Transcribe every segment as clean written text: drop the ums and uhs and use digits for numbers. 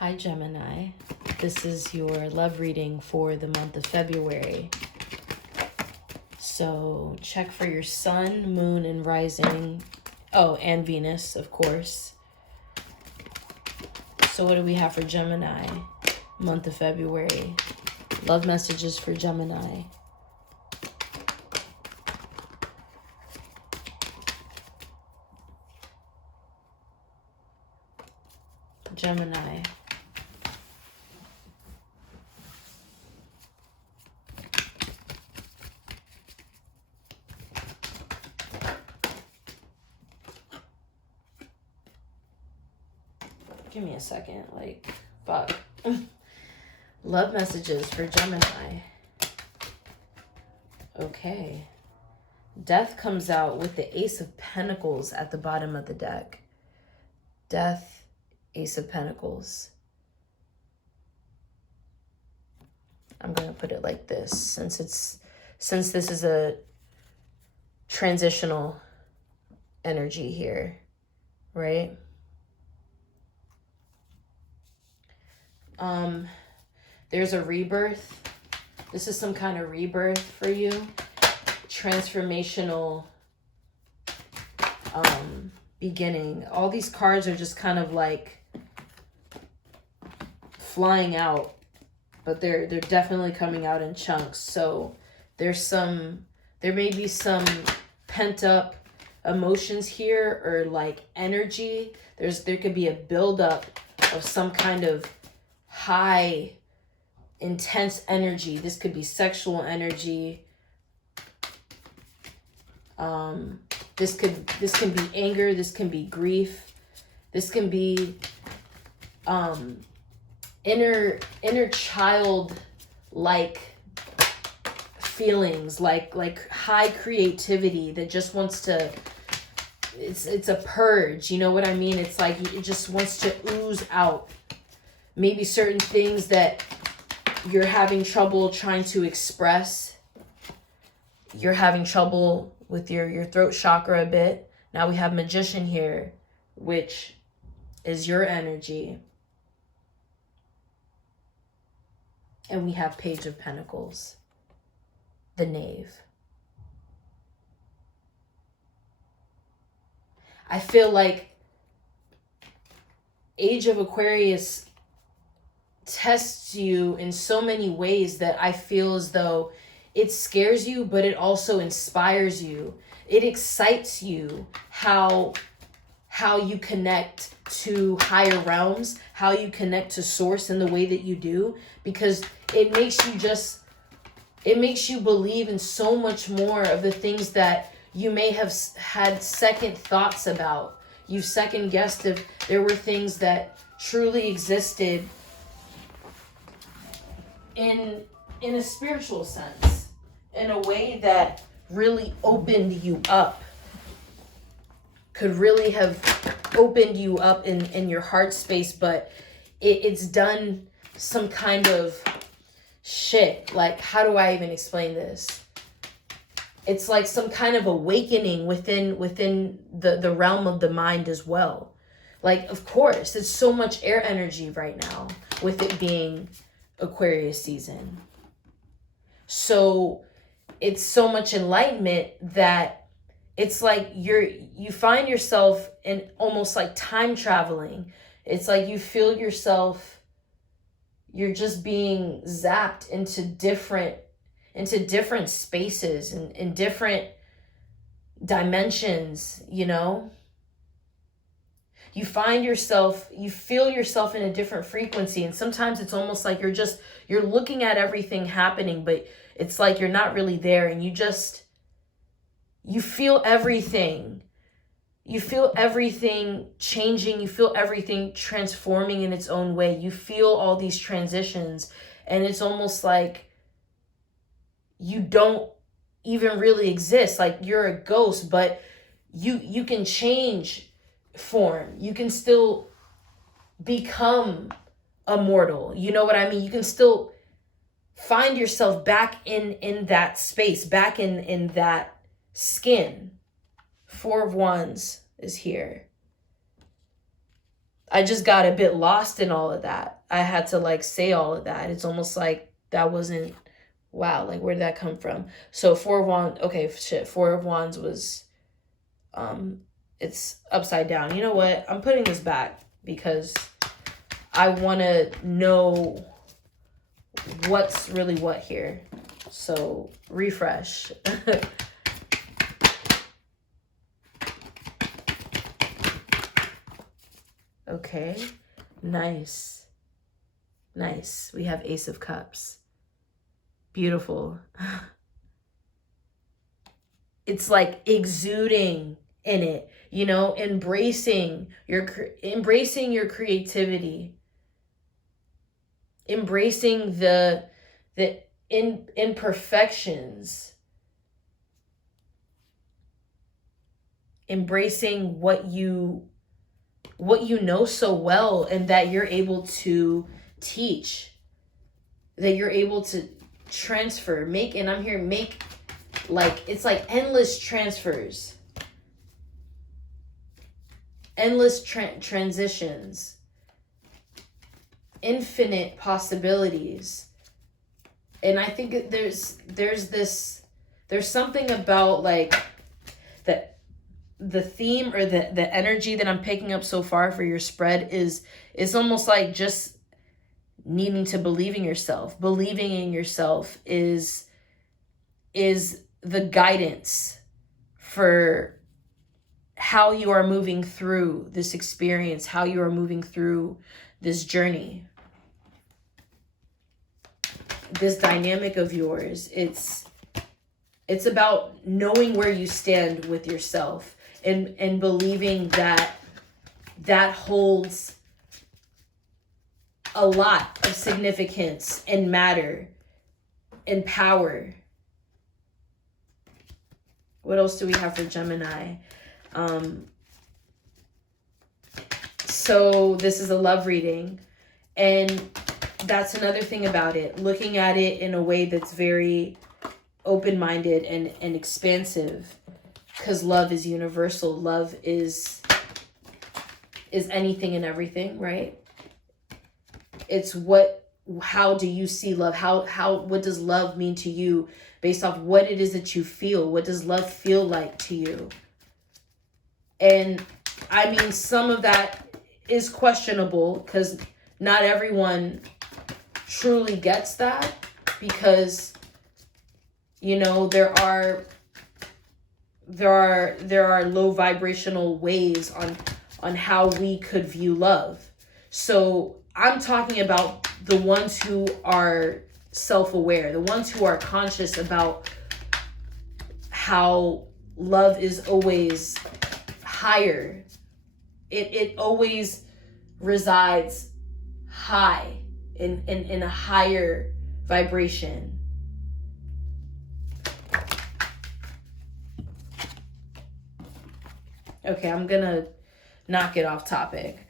Hi, Gemini. This is your love reading for the month of February. So check for your sun, moon, and rising. Oh, and Venus, of course. So what do we have for Gemini? Month of February. Love messages for Gemini. Gemini. Give me a second, fuck. Love messages for Gemini. Okay. Death comes out with the Ace of Pentacles at the bottom of the deck. Death, Ace of Pentacles. I'm going to put it like this since this is a transitional energy here, right? There's a rebirth. This is some kind of rebirth for you. Transformational beginning. All these cards are just kind of like flying out, but they're definitely coming out in chunks. So there may be some pent up emotions here, or like energy. There could be a buildup of some kind of high intense energy. This could be sexual energy. This can be anger, this can be grief, this can be inner child like feelings, like high creativity that just wants to, it's a purge, you know what I mean? It's like it just wants to ooze out. Maybe certain things that you're having trouble trying to express. You're having trouble with your throat chakra a bit. Now we have Magician here, which is your energy. And we have Page of Pentacles, the Knave. I feel like Age of Aquarius tests you in so many ways that I feel as though it scares you, but it also inspires you. It excites you how you connect to higher realms, how you connect to source in the way that you do, because it makes you believe in so much more of the things that you may have had second thoughts about. You second guessed if there were things that truly existed in a spiritual sense, in a way that really opened you up, could really have opened you up in your heart space, but it's done some kind of shit. Like, how do I even explain this? It's like some kind of awakening within the realm of the mind as well. Like, of course, it's so much air energy right now with it being Aquarius season. So it's so much enlightenment that it's like you find yourself in almost like time traveling. It's like you feel yourself, you're just being zapped into different spaces and in different dimensions, you know? You find yourself, you feel yourself in a different frequency. And sometimes it's almost like you're looking at everything happening, but it's like you're not really there, and you feel everything. You feel everything changing. You feel everything transforming in its own way. You feel all these transitions, and it's almost like you don't even really exist. Like you're a ghost, but you can change form. You can still become immortal. You know what I mean? You can still find yourself back in that space, back in that skin. 4 of Wands is here. I just got a bit lost in all of that. I had to like say all of that. It's almost like that wasn't, wow, like where did that come from? So Four of Wands, okay, shit, Four of Wands was, it's upside down. You know what? I'm putting this back because I want to know what's really what here. So refresh. Okay, nice. Nice. We have Ace of Cups. Beautiful. It's like exuding in it, you know, embracing your creativity, embracing the imperfections, embracing what you know so well and that you're able to teach, that you're able to transfer, make, and I'm here, make, like, it's like endless transfers, endless transitions, infinite possibilities. And I think there's something about like that the theme or the energy that I'm picking up so far for your spread is almost like just needing to believe in yourself. Believing in yourself is the guidance for how you are moving through this experience, how you are moving through this journey, this dynamic of yours. It's about knowing where you stand with yourself and believing that holds a lot of significance and matter and power. What else do we have for Gemini? So this is a love reading, and that's another thing about it, looking at it in a way that's very open-minded and expansive, because love is universal. Love is anything and everything, right? It's how do you see love? What does love mean to you based off what it is that you feel? What does love feel like to you? And I mean, some of that is questionable because not everyone truly gets that, because, you know, there are low vibrational ways on how we could view love. So I'm talking about the ones who are self-aware, the ones who are conscious about how love is always higher. It always resides high in a higher vibration. Okay, I'm gonna not get off topic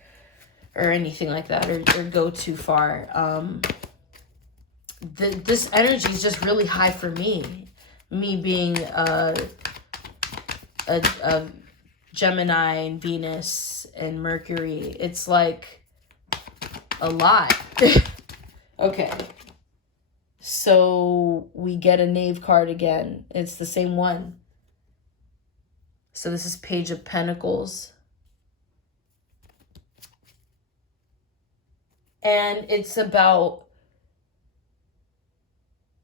or anything like that, or go too far. This energy is just really high for me. Me being a Gemini and Venus and Mercury, it's like a lot. Okay, so we get a Knave card again. It's the same one. So this is Page of Pentacles. And it's about,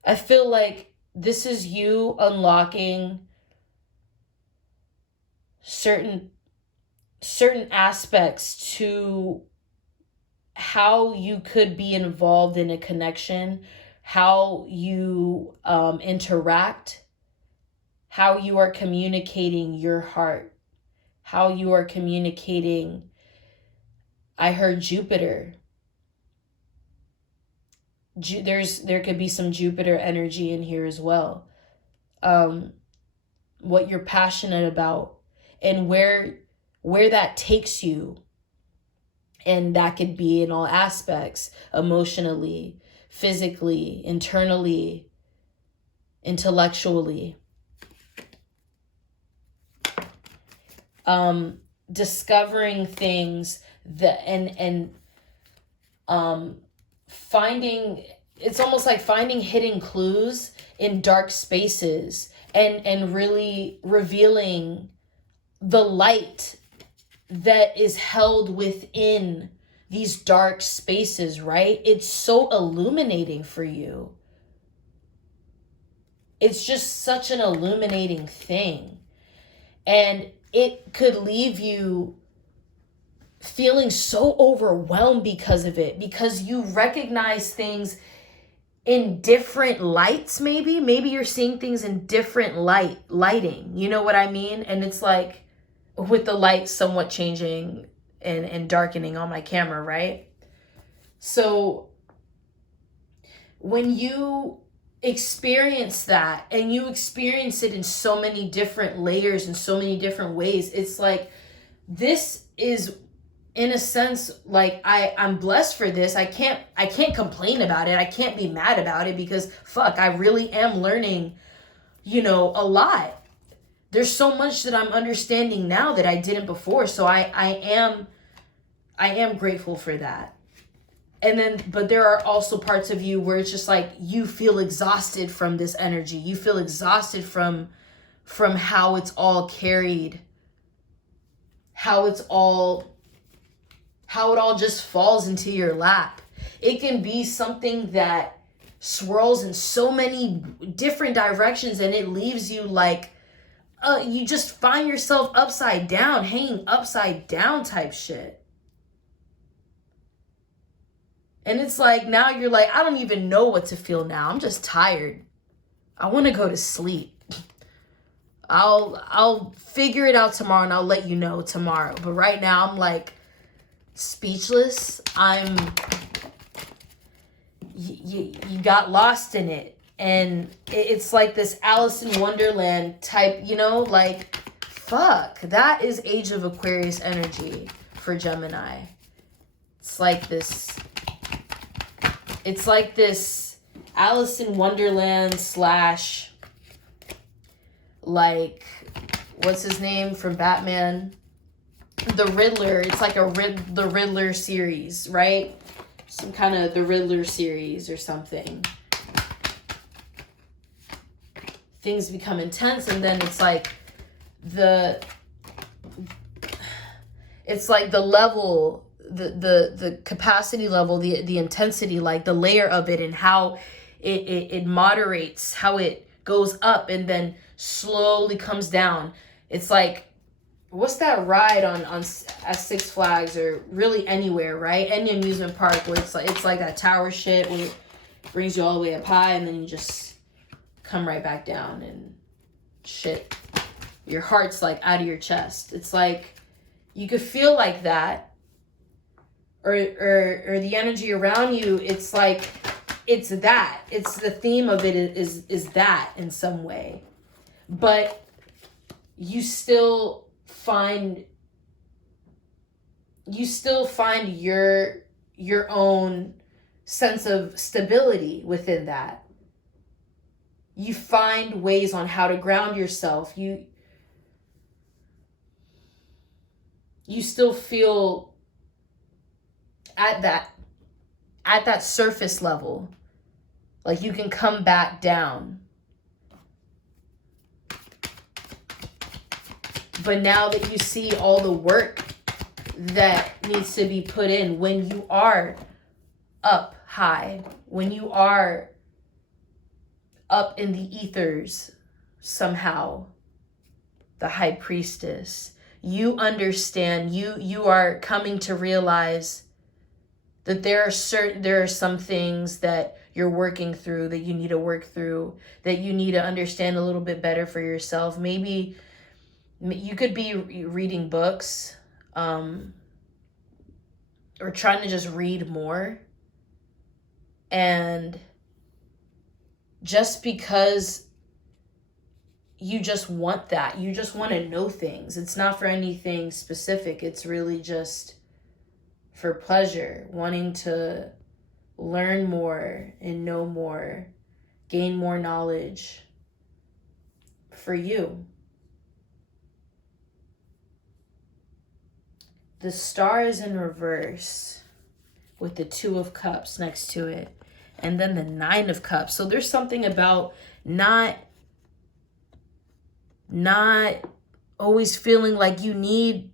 I feel like this is you unlocking certain aspects to how you could be involved in a connection, how you interact, how you are communicating your heart, how you are communicating. I heard Jupiter. There could be some Jupiter energy in here as well. What you're passionate about and where that takes you. And that could be in all aspects, emotionally, physically, internally, intellectually. Discovering things Finding, it's almost like finding hidden clues in dark spaces, and really revealing the light that is held within these dark spaces, right? It's so illuminating for you. It's just such an illuminating thing. And it could leave you feeling so overwhelmed because of it, because you recognize things in different lights. Maybe you're seeing things in different lighting, you know what I mean? And it's like, with the light somewhat changing and darkening on my camera, right? So when you experience that, and you experience it in so many different layers and so many different ways, it's like, this is, in a sense, like, I'm blessed for this. I can't complain about it. I can't be mad about it, because fuck, I really am learning, a lot. There's so much that I'm understanding now that I didn't before. So I am grateful for that. And then, but there are also parts of you where it's just like, you feel exhausted from this energy. You feel exhausted from how it's all carried, how it all just falls into your lap. It can be something that swirls in so many different directions, and it leaves you like, you just find yourself upside down, hanging upside down type shit. And it's like, now you're like, I don't even know what to feel now. I'm just tired. I want to go to sleep. I'll figure it out tomorrow, and I'll let you know tomorrow. But right now I'm like speechless. You got lost in it. And it's like this Alice in Wonderland type, like, fuck, that is Age of Aquarius energy for Gemini. It's like this Alice in Wonderland / like, what's his name from Batman? The Riddler. It's like the Riddler series, right? Some kind of the Riddler series or something. Things become intense, and then it's like the level, the capacity level, the intensity, like the layer of it, and how it moderates, how it goes up and then slowly comes down. It's like, what's that ride on at Six Flags, or really anywhere, right? Any amusement park, where it's like that tower shit where it brings you all the way up high, and then you just come right back down, and shit, your heart's like out of your chest. It's like, you could feel like that, or the energy around you. It's like, it's the theme of it is that in some way, but you still find your own sense of stability within that. You find ways on how to ground yourself. You still feel at that surface level, like you can come back down. But now that you see all the work that needs to be put in when you are up high, when you are up in the ethers somehow, the high priestess, you understand, you are coming to realize that there are some things that you're working through, that you need to work through, that you need to understand a little bit better for yourself. Maybe you could be reading books, or trying to just read more. And just because you just want that, you just want to know things. It's not for anything specific. It's really just for pleasure, wanting to learn more and know more, gain more knowledge for you. the star is in reverse with the 2 of Cups next to it. And then the 9 of Cups. So there's something about not always feeling like you need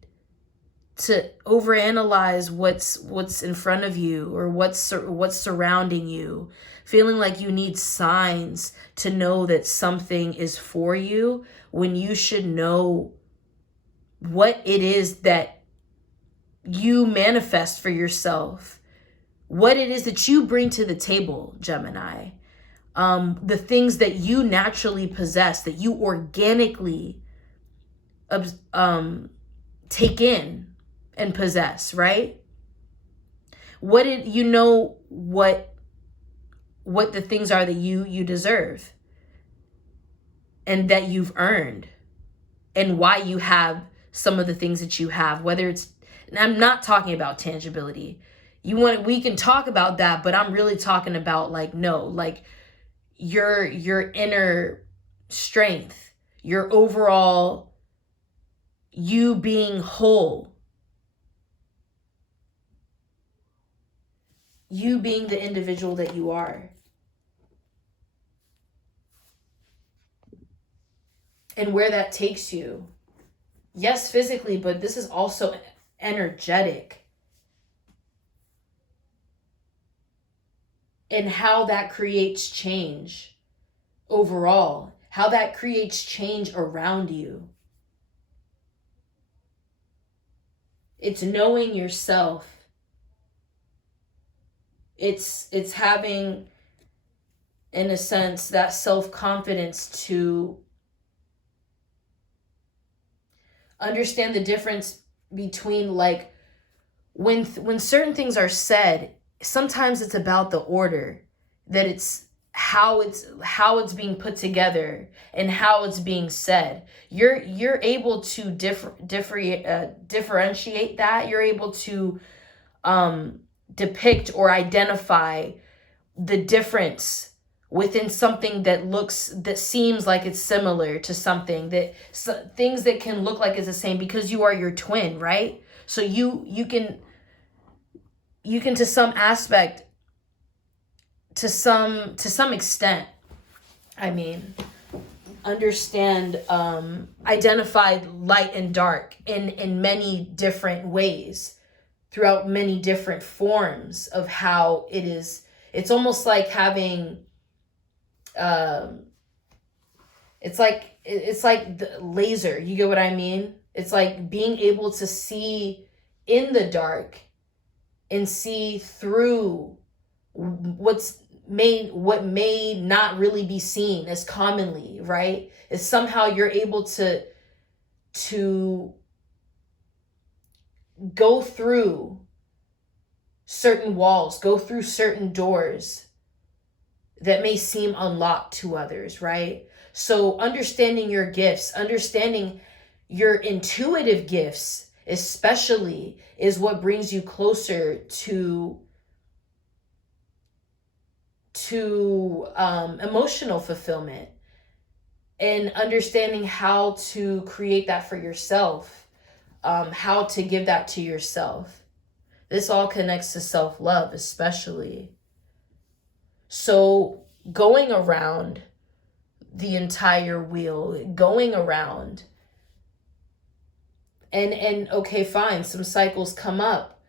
to overanalyze what's in front of you or what's surrounding you. Feeling like you need signs to know that something is for you when you should know what it is that you manifest for yourself. What it is that you bring to the table, Gemini. The things that you naturally possess, that you organically take in and possess, right? What did you know what the things are that you deserve and that you've earned, and why you have some of the things that you have, whether it's, and I'm not talking about tangibility. We can talk about that, but I'm really talking about like your inner strength, your overall, you being whole, you being the individual that you are. And where that takes you. Yes, physically, but this is also energetic. And how that creates change overall. How that creates change around you. It's knowing yourself. It's having, in a sense, that self-confidence to understand the difference between, like, when certain things are said, sometimes it's about the order, that it's how it's being put together and how it's being said. You're able to differentiate that. You're able to depict or identify the difference within something that seems like it's similar to something, things that can look like it's the same, because you are your twin, right? So you can to some aspect, to some extent, I mean, understand, identify light and dark in many different ways, throughout many different forms of how it is. It's almost like having, it's like the laser, you get what I mean? It's like being able to see in the dark and see through what may not really be seen as commonly, right? Is somehow you're able to go through certain walls, go through certain doors that may seem unlocked to others, right? So understanding your gifts, understanding your intuitive gifts especially, is what brings you closer to emotional fulfillment, and understanding how to create that for yourself, how to give that to yourself. This all connects to self-love especially. So going around the entire wheel, going around, and okay, fine, some cycles come up.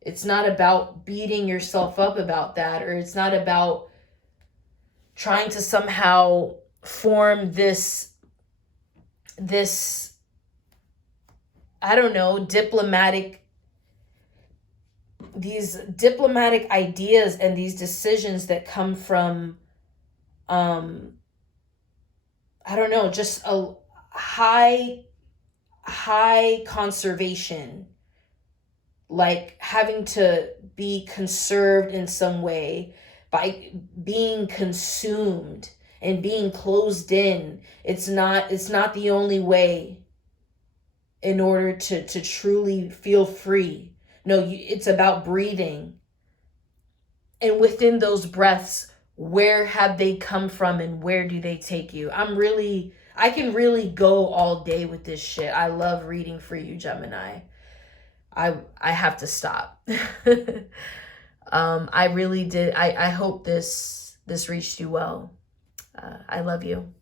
It's not about beating yourself up about that, or it's not about trying to somehow form this I don't know, these diplomatic ideas and these decisions that come from, I don't know, just a high conservation, like having to be conserved in some way by being consumed and being closed in. It's not the only way in order to truly feel free. No, it's about breathing. And within those breaths, where have they come from and where do they take you? I can really go all day with this shit. I love reading for you, Gemini. I have to stop. I really did. I hope this reached you well. I love you.